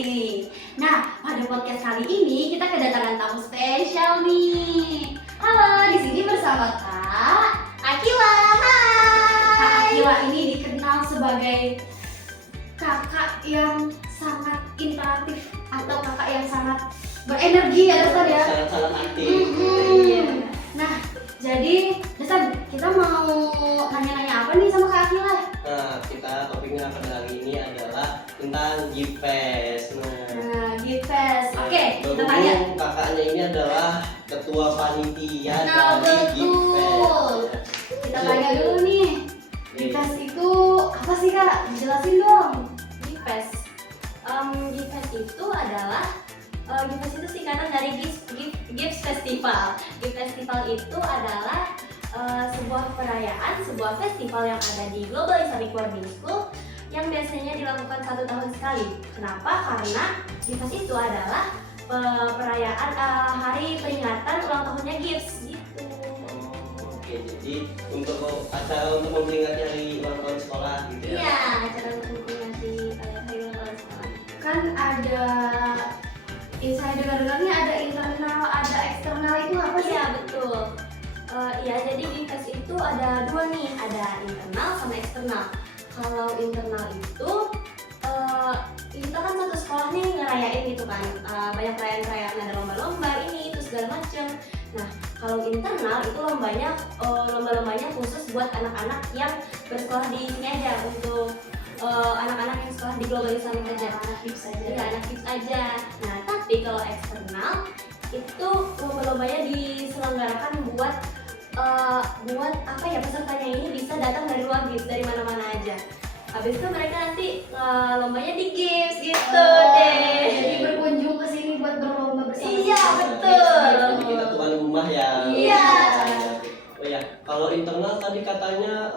ini. Nah, pada podcast kali ini kita kedatangan tamu spesial nih. Halo, di sini bersama Kak Akila. Hai. Kak Akila ini dikenal sebagai kakak yang sangat interaktif atau kakak yang sangat berenergi ya, Dasar ya. Sangat aktif. Nah, jadi Dasar kita mau nanya-nanya apa nih sama Kak Akila? Nah, kita topiknya pada hari ini adalah tentang GIPES. Nah, GIPES. Oke, kita berhubung tanya. kakaknya ini adalah ketua panitia Nah, dari betul. GIPES. Kita tanya dulu nih. GIPES itu apa sih, Kak? Jelasin dong. GIPES. GIPES itu adalah GIPES itu singkatan dari GIPS Festival. GIPS Festival itu adalah sebuah perayaan, sebuah festival yang ada di Global Islamic Boarding School yang biasanya dilakukan 1 tahun sekali. Kenapa? Karena GIPES itu adalah perayaan hari peringatan ulang tahunnya GIPS gitu. Oke, jadi untuk acara untuk memperingati hari ulang tahun sekolah gitu ya. Iya, acara untuk memperingati hari ulang tahun sekolah. Kan ada, saya dengar-dengarnya ada internal, ada eksternal, itu apa sih? Iya, betul. Iya, jadi GIPES itu ada dua nih, ada internal sama eksternal. Kalau internal itu kita kan satu sekolah nih ngerayain gitu kan, banyak perayaan-perayaan, ada lomba-lomba ini itu segala macem. Nah, kalau internal itu lomba-lombanya khusus buat anak-anak yang bersekolah di sini aja, untuk anak-anak yang sekolah di Global Islamic aja, Anak GIPS aja. ya anak GIPS aja. Nah, tapi kalau eksternal itu lomba-lombanya diselenggarakan buat apa ya, pesertanya ini bisa datang dari luar GIPS, dari mana-mana aja. Habis itu mereka nanti lombanya di GIPS gitu deh. Jadi berkunjung ke sini buat berlomba bersama. Iya, betul. Jadi kita tuan rumah ya. Iya. Oh ya, kalau internal tadi katanya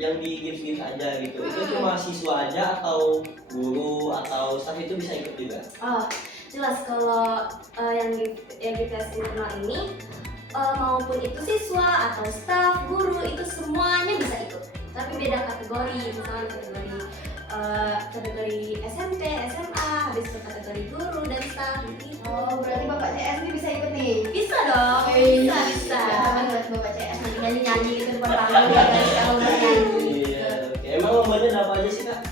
yang di GIPS aja gitu. Itu cuma siswa aja atau guru atau staff itu bisa ikut juga? Oh, jelas kalau yang GIPS internal ini maupun itu siswa atau staf, guru, itu semuanya bisa ikut. Tapi beda kategori, misalnya kategori SMP, SMA, habis itu kategori guru dan staf gitu. Oh, berarti Bapak CS ini bisa ikut nih? Bisa dong, bisa. Jangan buat Bapak CS nanti nyanyi-nyanyi gitu depan panggung ya guys, kalau mau nyanyi. Iya. Oke. Emang lombanya ada apa aja sih, Kak?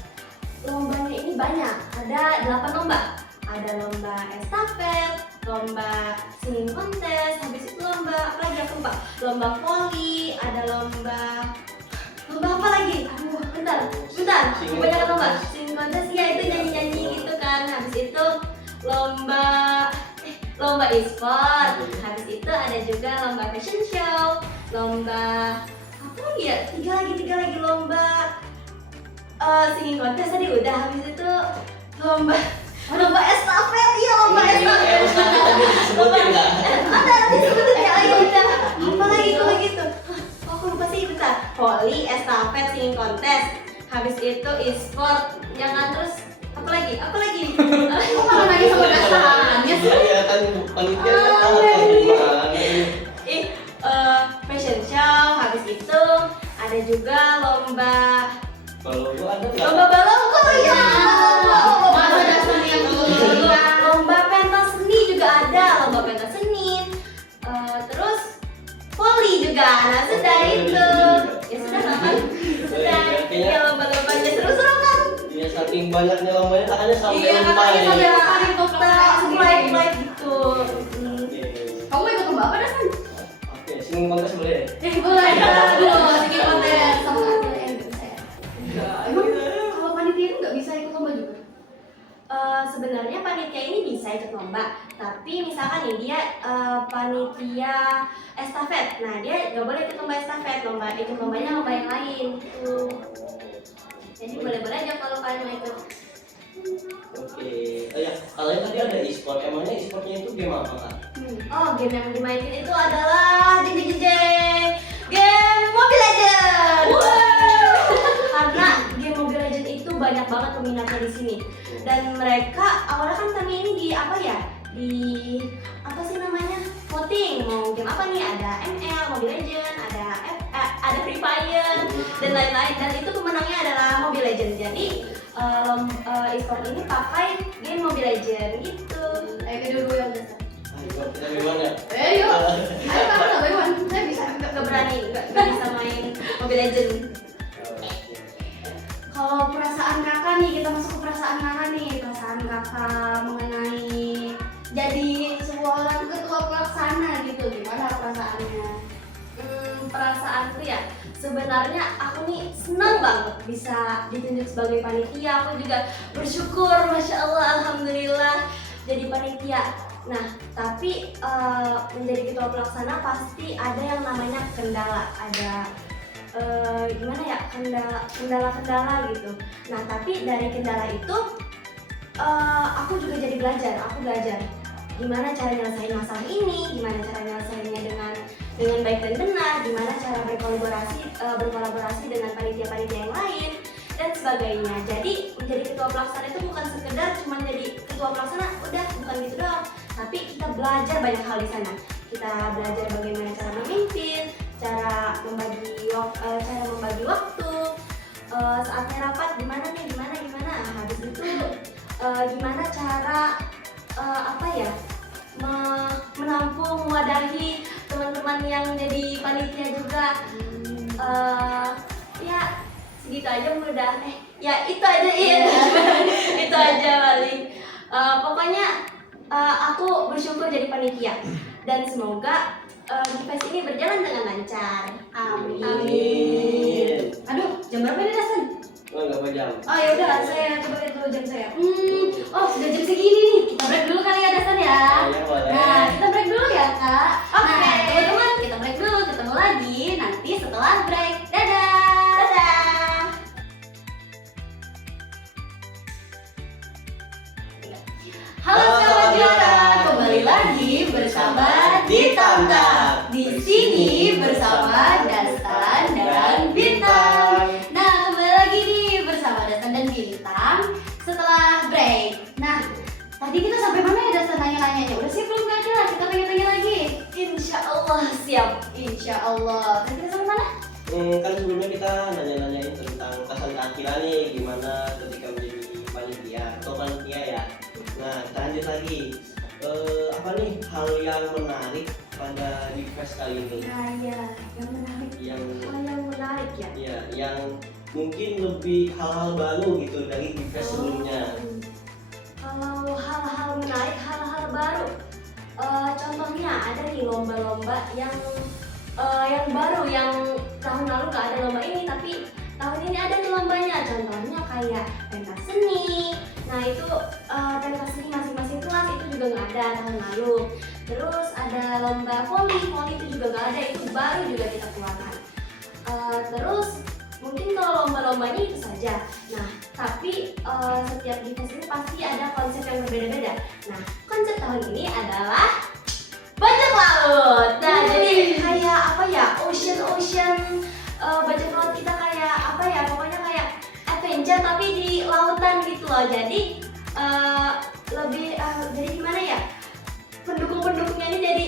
Lombanya ini banyak, ada 8 lomba. Ada lomba estafet, lomba singing kontes, habis itu lomba apa lagi aku lupa, lomba voli, ada lomba apa lagi? Aduh, bentar, kebanyakan lomba. Singing kontes ya itu nyanyi-nyanyi gitu kan. Habis itu lomba e-sport. Habis itu ada juga lomba fashion show, lomba apa lagi ya? Tiga lagi lomba singing kontes tadi udah. Habis itu lomba estafet, iya lomba estafet. Tadi disebutin nggak? Ada disebutin ya, ayo udah. Apa lagi kalau gitu? Hah, aku lupa sih, bentar. Voli, estafet, singing kontes. Habis itu e-sport. Jangan terus apa lagi? Kok malah nanya sama dasarannya sih? Iya kan panitia kan tahu kan gimana ini. Fashion show. Habis itu ada juga lomba Kalau gua ada nggak? balon ya. Masa dasar yang dulu. Lomba pentas seni juga ada, lomba pentas seni. Terus voli juga. Nah, sudah itu. Ya sudah kan? Sudah. Ya lomba-lombanya seru-seru kan? Iya, saking banyaknya lombanya tangannya sampai Iya, lupa katanya ya. sampai Iya, lupa nih, flight gitu. Oke. Kamu mau ikut lomba apa Dasan? Oke, singing kontes boleh. Boleh ya, dulu sedikit konten sama Akila yang bisa ya. Emang kalau panitia itu nggak bisa ikut lomba juga? Sebenarnya panitia ini bisa ikut lomba, tapi misalkan nih dia panitia estafet, nah dia nggak boleh ikut lomba estafet, ikut lombanya lomba yang lain gitu. Jadi boleh-boleh aja kalau kalian mau ikut. Oke. Oh ya, kalian tadi ada e-sport. Emangnya e-sportnya itu game apa, Kak? Oh, game yang dimainin itu adalah game Mobile Legends. Karena game Mobile Legends itu banyak banget peminatnya di sini. Dan mereka awalnya kan kami ini di apa ya? Di apa sih namanya? Voting. Mau game apa nih? Ada ML, Mobile Legends, ada Free Fire dan lain-lain. Dan itu pemenangnya adalah Mobile Legends. Jadi e-sport ini pakai game Mobile Legends gitu. Ayo kita dulu yang dasar. Ayo, kita duluan ya. Ayo, ayo kamu nggak Baywan, saya bisa. Gak berani, gak bisa main Mobile Legends. Kalau perasaan kakak nih, kita masuk ke perasaan kakak nih. Perasaan kakak mengenai jadi seorang ketua pelaksana gitu, gimana perasaannya? Perasaanku ya, sebenarnya aku nih senang banget bisa ditunjuk sebagai panitia. Aku juga bersyukur, masya Allah, alhamdulillah jadi panitia. Nah, tapi menjadi ketua pelaksana pasti ada yang namanya kendala, ada gimana ya, kendala-kendala gitu. Nah, tapi dari kendala itu aku juga jadi belajar. Aku belajar gimana cara nyelesain masalah ini, gimana cara nyelesainnya dengan baik dan benar, gimana cara berkolaborasi dengan panitia-panitia yang lain dan sebagainya. Jadi menjadi ketua pelaksana itu bukan sekedar cuma jadi ketua pelaksana udah, bukan gitu doang, tapi kita belajar banyak hal di sana. Kita belajar bagaimana cara memimpin, cara membagi waktu, saatnya rapat gimana nih, gimana. Habis itu gimana cara menampung, mewadahi teman-teman yang jadi panitia juga. Ya segitu aja mudah. Ya itu aja iya. Itu aja paling. Pokoknya aku bersyukur jadi panitia dan semoga Gifest ini berjalan dengan lancar. Amin. Aduh, jam berapa nih Dasan? Oh, nggak jam. Oh ya udah, saya coba lihat dulu jam saya. Oh sudah jam segini nih. Kita break dulu kali ya Dasan ya. Iya, boleh. Nah, kita break dulu ya Kak. Oke. Nah, teman-teman kita break dulu. Ketemu lagi nanti setelah break. Dadah. Dadah. Halo sahabat juara, kembali lagi bersama Ditantang. Di sini bersama Dasan dan Bintang. Nah, kembali lagi nih bersama Dasan dan Bintang setelah break. Nah, tadi kita sampai mana ya Dasan nanya-nanyanya? Udah siap belum Kak Akila? Kita tanya-tanya lagi. Insya Allah siap. Insya Allah. Tadi kita sampai mana? Kan sebelumnya kita nanya-nanyain tentang kesan Kak Akila nih, gimana ketika menjadi panitia atau panitia ya. Nah, kita lanjut lagi. Apa nih hal yang menarik pada Gifest kali ini? Nah ya, yang menarik. Yang menarik ya. ya, yang mungkin lebih hal-hal baru gitu dari Gifest sebelumnya. Kalau hal-hal menarik, hal-hal baru, contohnya ada nih lomba-lomba yang baru, yang tahun lalu nggak ada lomba ini, tapi tahun ini ada nih lombanya. Contohnya kayak pentas seni. Nah itu pentas seni masing-masing kelas itu juga nggak ada tahun lalu. Terus ada lomba voli itu juga nggak ada, itu baru juga kita keluarkan. Terus mungkin kalau lomba-lombanya itu saja. Nah, tapi setiap Gifest ini pasti ada konsep yang berbeda-beda. Nah, konsep tahun ini adalah bajak laut. Nah, jadi kayak apa ya? Ocean bajak laut kita kayak apa ya? Pokoknya kayak adventure tapi di lautan gitu loh. Jadi jadi gimana ya? Pendukung-pendukungnya ini jadi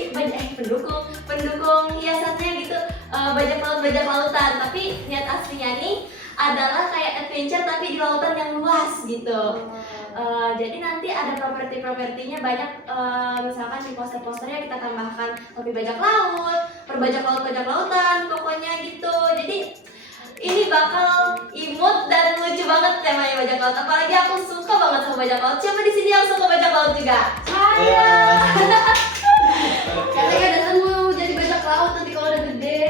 pendukung hiasannya gitu, bajak lautan, tapi niat aslinya nih adalah kayak adventure tapi di lautan yang luas gitu. Jadi nanti ada properti-propertinya banyak, misalkan di poster-posternya kita tambahkan topi bajak laut, perbajak lautan, pokoknya gitu. Jadi ini bakal imut dan lucu banget temanya bajak laut. Apalagi aku suka banget sama bajak laut. Siapa di sini yang suka bajak laut juga? Saya. Katanya Dasan mau jadi bajak laut nanti kalau udah gede.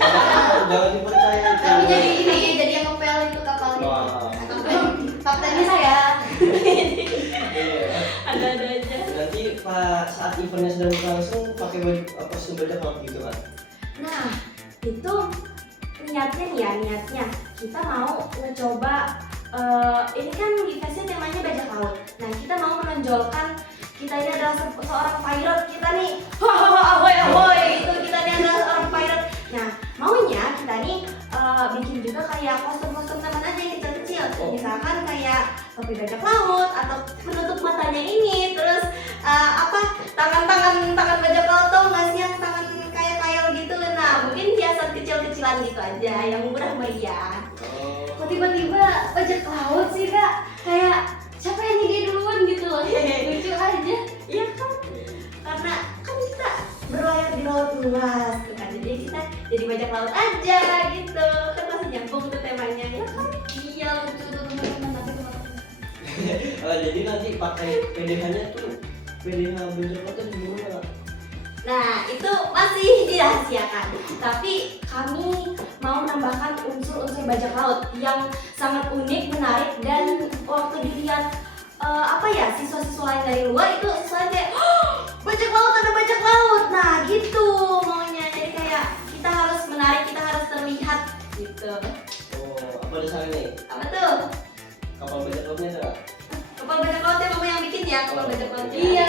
Jangan dipercaya. Tapi jadi ini, jadi yang ngepel itu kapalnya. Wah. Kaptennya saya. Ada-ada aja. Nanti saat eventnya sedang berlangsung pakai baju kostum bajak laut gitu kan? Nah, itu niatnya nih ya, niatnya kita mau mencoba, ini kan Gifestnya temanya bajak laut. Nah, kita mau menonjolkan kita ini adalah seorang pilot, kita nih ahoy itu, kita ini adalah seorang pilot. Nah, maunya kita nih bikin juga kayak kostum-kostum teman aja yang kecil-kecil. Misalkan kayak topi bajak laut atau penutup matanya ini, terus tangan bajak laut tuh nggak sih yang tangan kayak kayal gitu. Nah, mungkin hiasan kecil-kecilan gitu aja yang murah meriah. Kok tiba-tiba bajak laut sih Kak? Kayak siapa yang ide duluan gitu loh. Lucu aja. Iya kan, karena kan kita berlayar di laut luas tuh kan, jadi kita jadi bajak laut aja gitu kan, masih nyambung tuh temanya ya kan. Iya lucu tuh teman-teman, tapi teman-teman. Jadi nanti pakai PDH-nya tuh PDH bajak laut itu gimana? Nah itu masih dirahasiakan, tapi kami mau menambahkan unsur-unsur bajak laut yang sangat unik, menarik, dan waktu dilihat siswa-siswa lain dari luar itu siswa kayak "Oh, bajak laut, ada bajak laut." Nah gitu maunya, jadi kayak kita harus menarik, kita harus terlihat gitu. Oh, apa dasarnya nih? Apa tuh? Kapal bajak lautnya ada nggak? Kapal bajak lautnya mama yang bikin ya, kapal bajak lautnya. Iya,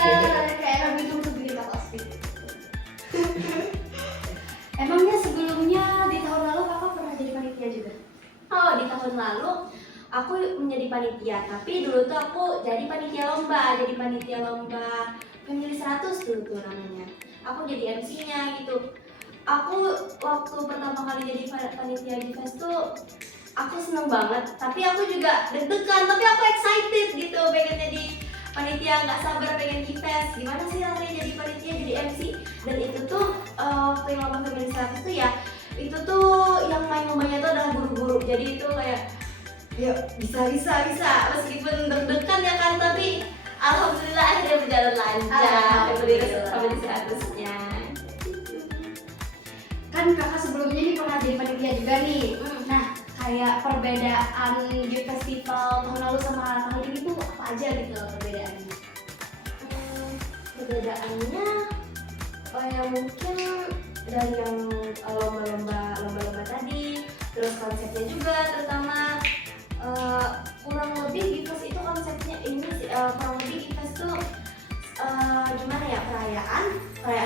kayak Robin Hood tuh bikin kapal speed. Emangnya sebelumnya di tahun lalu kakak pernah jadi panitia juga? Oh, di tahun lalu aku menjadi panitia, tapi dulu tuh aku jadi panitia lomba Family 100 dulu tuh namanya. Aku jadi MC-nya gitu. Aku waktu pertama kali jadi panitia di fest tuh aku seneng banget, tapi aku juga deg-degan, tapi aku excited gitu pengen jadi panitia, nggak sabar pengen di fest. Gimana sih rasanya jadi panitia, jadi MC? Dan itu tuh waktu yang lomba Family 100 tuh ya, itu tuh yang main lombanya tuh adalah guru-guru. Jadi itu kayak yuk bisa meskipun deg-degan ya kan, tapi alhamdulillah akhirnya berjalan lancar sampai di 100-nya. Kan kakak sebelumnya nih pernah jadi panitia juga nih. Nah, kayak perbedaan di festival tahun lalu sama tahun ini tuh apa aja gitu perbedaannya? Perbedaannya ya mungkin dari yang lomba-lomba tadi, terus konsepnya juga terutama kurang lebih Gifes itu konsepnya ini sih, kurang lebih Gifes tuh gimana ya, perayaan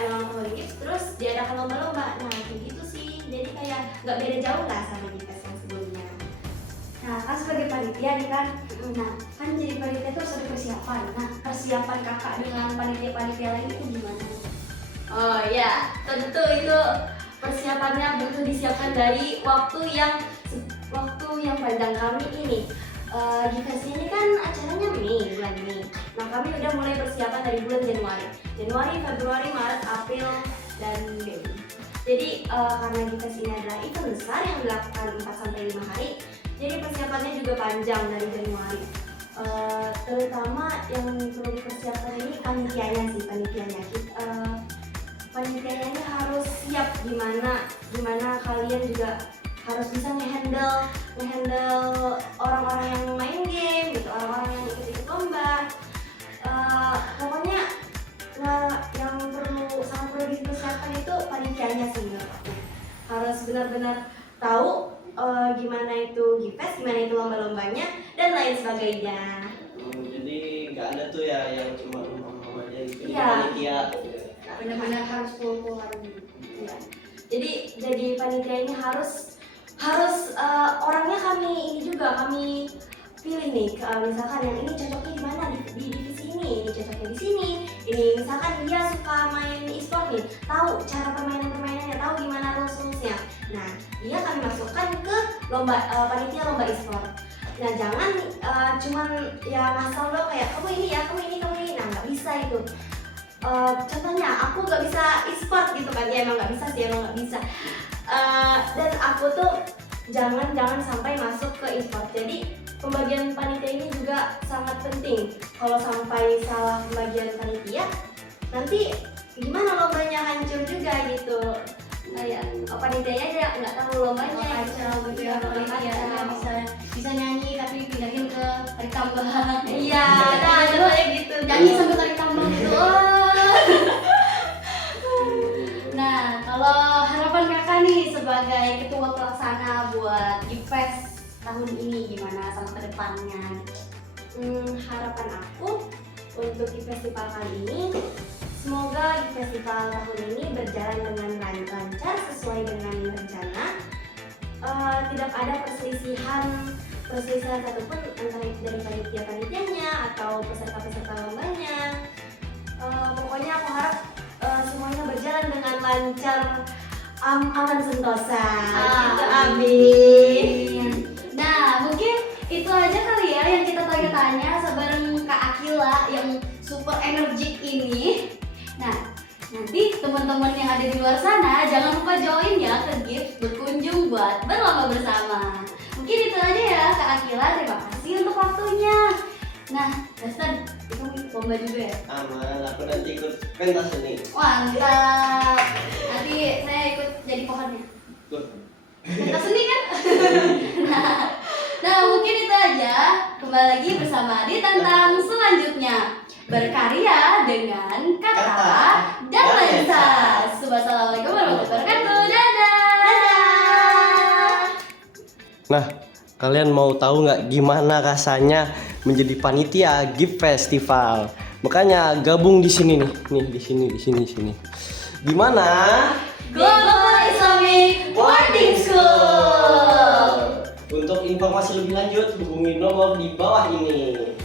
ulang tahun Gifes terus diadakan lomba-lomba. Nah kayak gitu sih, jadi kayak nggak beda jauh lah sama Gifes yang sebelumnya. Nah, kan sebagai panitia nih kan, nah kan jadi panitia tuh harus ada persiapan. Nah, persiapan kakak dengan panitia-panitia lain itu gimana? Oh ya, tentu itu persiapannya butuh disiapkan dari waktu yang panjang. Kami ini Gifes ini kan acaranya bulan Mei. Nah kami udah mulai persiapan dari bulan Januari, Februari, Maret, April, dan Mei. Jadi karena Gifes ini adalah event besar yang dilakukan 4-5 hari, jadi persiapannya juga panjang dari Januari. Terutama yang perlu dipersiapkan ini panitianya. Panitianya ini harus siap, gimana kalian juga harus bisa ngehandle orang-orang yang main game gitu, orang-orang yang ikut lomba. Pokoknya yang sangat perlu dipersiapkan itu panitianya sih menurut aku. Harus benar-benar tahu gimana itu Gifes, gimana itu lomba-lombanya dan lain sebagainya. Jadi nggak ada tuh ya yang cuma umum aja gitu. Iya. Panitia. Benar-benar harus full Ya. Jadi panitia ini harus orangnya kami pilih nih, misalkan yang ini cocoknya di mana, di divisi ini cocoknya di sini. Ini misalkan dia suka main e-sport nih, tahu cara permainannya, tahu gimana rules-nya. Nah, dia kami masukkan ke panitia lomba e-sport. Nah, jangan cuman ya ngasal doang kayak kamu ini. Nah, nggak bisa itu. Contohnya aku nggak bisa e-sport gitu kan, ya emang nggak bisa. Dan aku tuh jangan sampai masuk ke e-sport. Jadi pembagian panitia ini juga sangat penting. Kalau sampai salah pembagian panitia, nanti gimana lombanya, hancur juga gitu. Kayak panitianya aja nggak tahu lombanya aja gitu ya, panitia bisa nyanyi tapi pindahin ke tarik tambang. Iya, nah kayak gitu. Nyanyi sambil tarik tambang gitu. Nah, kalau harapan kakak nih sebagai ketua pelaksana buat Gifes tahun ini gimana sama kedepannya? Harapan aku untuk di festival kali ini, semoga di festival tahun ini berjalan dengan lancar sesuai dengan rencana. Tidak ada perselisihan satupun antara dari panitianya atau peserta lombanya. Pokoknya aku harap semuanya berjalan dengan lancar, aman sentosa. Gitu, amin. Nah, mungkin itu aja kali ya yang kita tanya-tanya bareng Kak Akila yang super energik ini. Nah, nanti teman-teman yang ada di luar sana jangan lupa join ya ke Gift berkunjung buat berlomba bersama. Mungkin itu aja ya Kak Akila, terima kasih untuk waktunya. Nah, Dastan, kamu ikut lomba juga ya? Aman, aku nanti ikut pentas seni. Mantap. Nanti saya ikut jadi pohonnya. Pentas seni kan? Nah, mungkin itu aja. Kembali lagi bersama di tantang selanjutnya. Berkarya dengan kata dan lensa. Wassalamualaikum warahmatullahi wabarakatuh. Dadah. Nah, kalian mau tahu nggak gimana rasanya menjadi panitia Gift Festival? Makanya gabung di sini nih, di sini. Gimana? Global Islamic Boarding School. Untuk informasi lebih lanjut hubungi nomor di bawah ini.